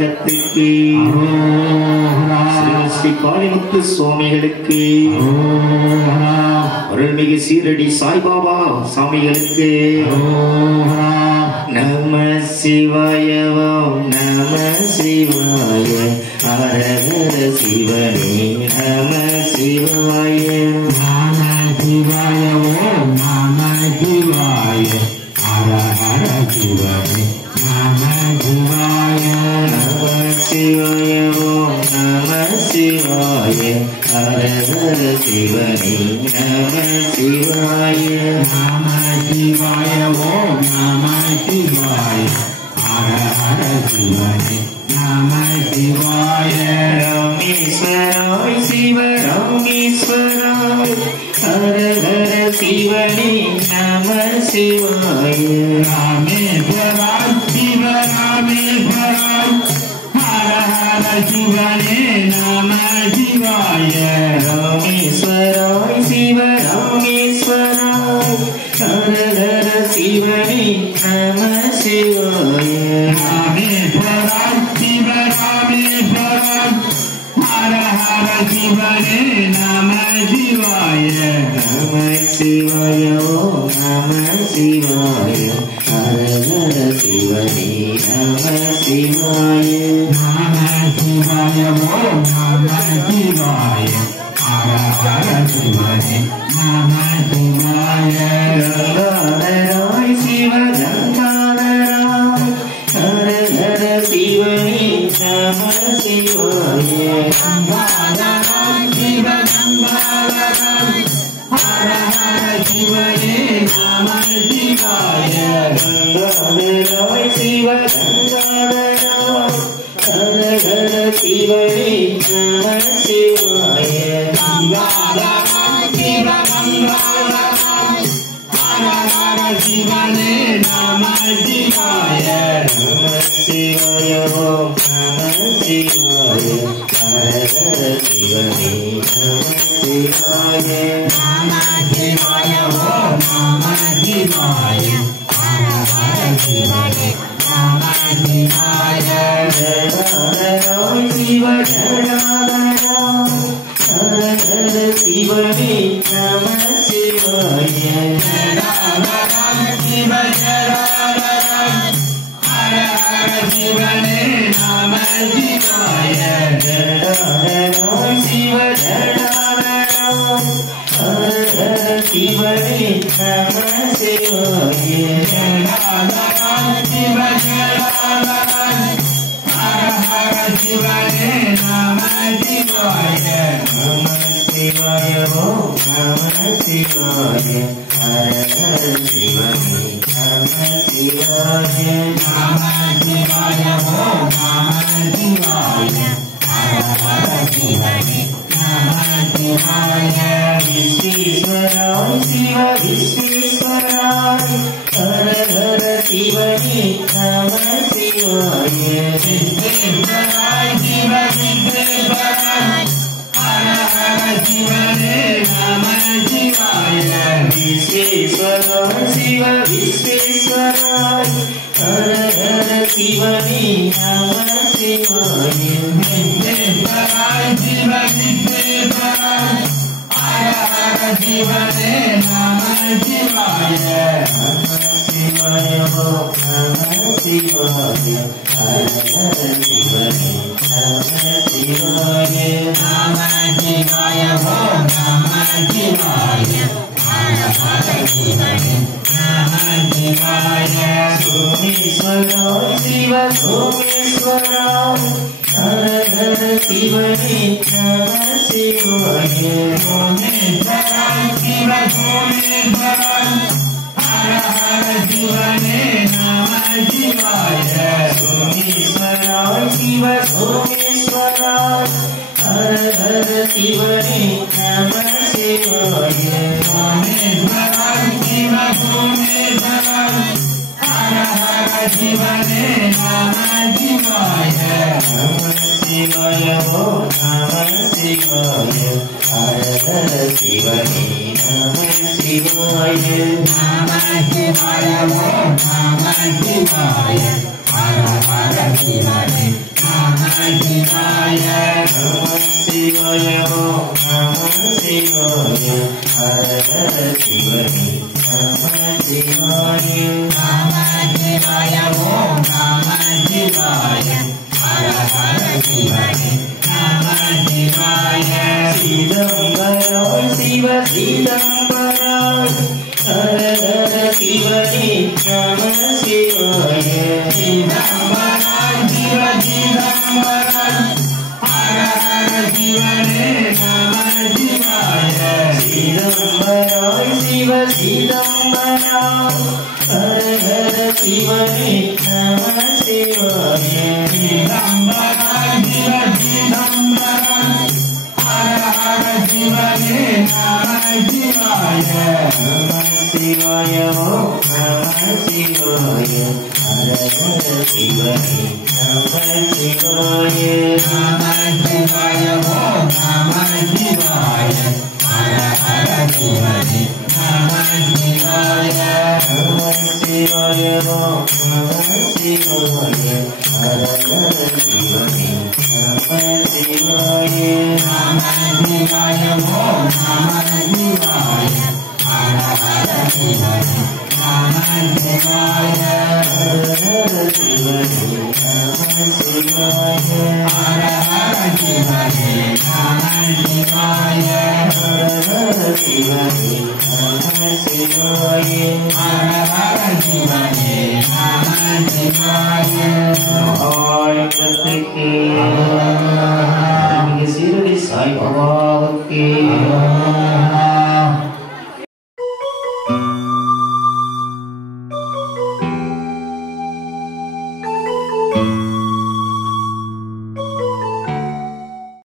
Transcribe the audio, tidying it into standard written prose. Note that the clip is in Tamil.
சிவலிங்கத்துக்கு ஸ்ரீ காளிமுத்து சுவாமிகளுக்கு அருள்மிகு சீரடி சாய்பாபா சாமிகளுக்கு நம சிவாய ஓம் நம சிவாய ஹர ஹர சிவனே நம சிவாய நம சிவாய ஓம் நம சிவாய ஹர ஹர சிவனே நம சிவாய நம சிவாய ஓம் நம சிவாய ஹர ஹர சிவனே நம சிவாய நம சிவாய ஓம் நம சிவாய ஹர ஹர சிவனே நம சிவாய ராமேஸ்வராய் சிவ ராமேஸ்வராய் ஹர ஹர சிவனே நம சிவாய ராமேஸ்வராய் சிவ ராமேஸ்வராய் ஹர ஹர சிவனே நம சிவாய ராமேஸ்வராய் சிவ ராமேஸ்வராய் ஹர ஹர சிவனே நம சிவாய ராமேஸ்வராய் சிவ ராமேஸ்வராய் ஹர ஹர சிவனே நம சிவாய நம சிவாய ஓம் நம சிவாய ஹர ஹர சிவனே நம சிவாய நம சிவாய ஓம் நம சிவாய ஹர ஹர சிவனே நம சிவாய கங்காதராய் சிவ கங்காதராய் ஹர ஹர சிவனே நம சிவாய கங்காதராய் சிவ கங்காதராய் ஹர ஹர சிவனே நம சிவாய கங்காதராய் சிவ கங்காதராய் ஹர ஹர சிவனே நம சிவாய கங்காதராய் சிவ கங்காதராய் ஹர ஹர சிவனே நம சிவாய நம சிவாய ஓம் நம சிவாய ஹர ஹர சிவனே நம சிவாய நம சிவாய ஓம் நம சிவாய ஹர ஹர சிவனே நம சிவாய ஜடாதராய் சிவ ஜடாதராய் ஹர ஹர சிவனே நம சிவாய ஜடாதராய் சிவ ஜடாதராய் ஹர ஹர சிவனே நம சிவாய ஜடாதராய் சிவ ஜடாதராய் ஹர ஹர சிவனே நம சிவாய ஜடாதராய் சிவ ஜடாதராய் ஹர ஹர சிவனே நம சிவாய நம சிவாய ஓம் நம சிவாய ஹர ஹர சிவனே நம சிவாய நம சிவாய ஓம் நம சிவாய ஹர ஹர சிவனே நம சிவாய விஸ்வேஸ்வராய் சிவ விஸ்வேஸ்வராய் ஹர ஹர சிவனே நம சிவாய விஸ்வேஸ்வராய் சிவ விஸ்வேஸ்வராய் ஹர ஹர சிவனே நம சிவாய விஸ்வேஸ்வராய் சிவ விஸ்வேஸ்வராய் ஹர ஹர சிவனே நம சிவாய விஸ்வேஸ்வராய் சிவ விஸ்வேஸ்வராய் ஹர ஹர சிவனே நம சிவாய நம சிவாய ஓம் நம சிவாய ஹர ஹர சிவனே நம சிவாய நம சிவாய ஓம் நம சிவாய ஹர ஹர சிவனே நம சிவாய சோமேஸ்வராய் சிவ சோமேஸ்வராய் ஹர ஹர சிவனே நம சிவாய சோமேஸ்வராய் சிவ சோமேஸ்வராய் ஹர ஹர சிவனே நம சிவாய சோமேஸ்வராய் சிவ சோமேஸ்வராய் ஹர ஹர சிவனே நம சிவாய சோமேஸ்வராய் சிவ சோமேஸ்வராய் ஹர ஹர சிவனே நம சிவாய நம சிவாய ஓம் நம சிவாய ஹர ஹர சிவனே நம சிவாய நம சிவாய ஓம் நம சிவாய ஹர हर हर शिवने नमः शिवाय नमः शिवाय ओम नमः शिवाय हर हर शिवने नमः शिवाय नमः शिवाय ओम नमः शिवाय हर हर शिवने नमः शिवाय चिदंबरम शिव चिदंबरम हर हर शिवने नमः शिवाय चिदंबरम शिव चिदंबरम हर हर शिवने नमः शिवाय चिदंबरम शिव चिदंबरम हर हर शिवने नमः शिवाय चिदंबरम शिव चिदंबरम हर हर शिवने नमः शिवाय नमः शिवाय ओम नमः शिवाय हर हर शिवने नमः शिवाय नमः शिवाय ओम नमः शिवाय हर हर शिवने नमः शिवाय नमः शिवाय ओम नमः शिवाय हर हर शिवने नमः शिवाय नमः शिवाय ओम नमः शिवाय हर हर शिवने नमः शिवाय हर हर शिवने नमः शिवाय हर हर शिवने नमः शिवाय हर हर शिवने नमः शिवाय हर हर शिवने नमः शिवाय और प्रत्येक शिरडी साई बाबा के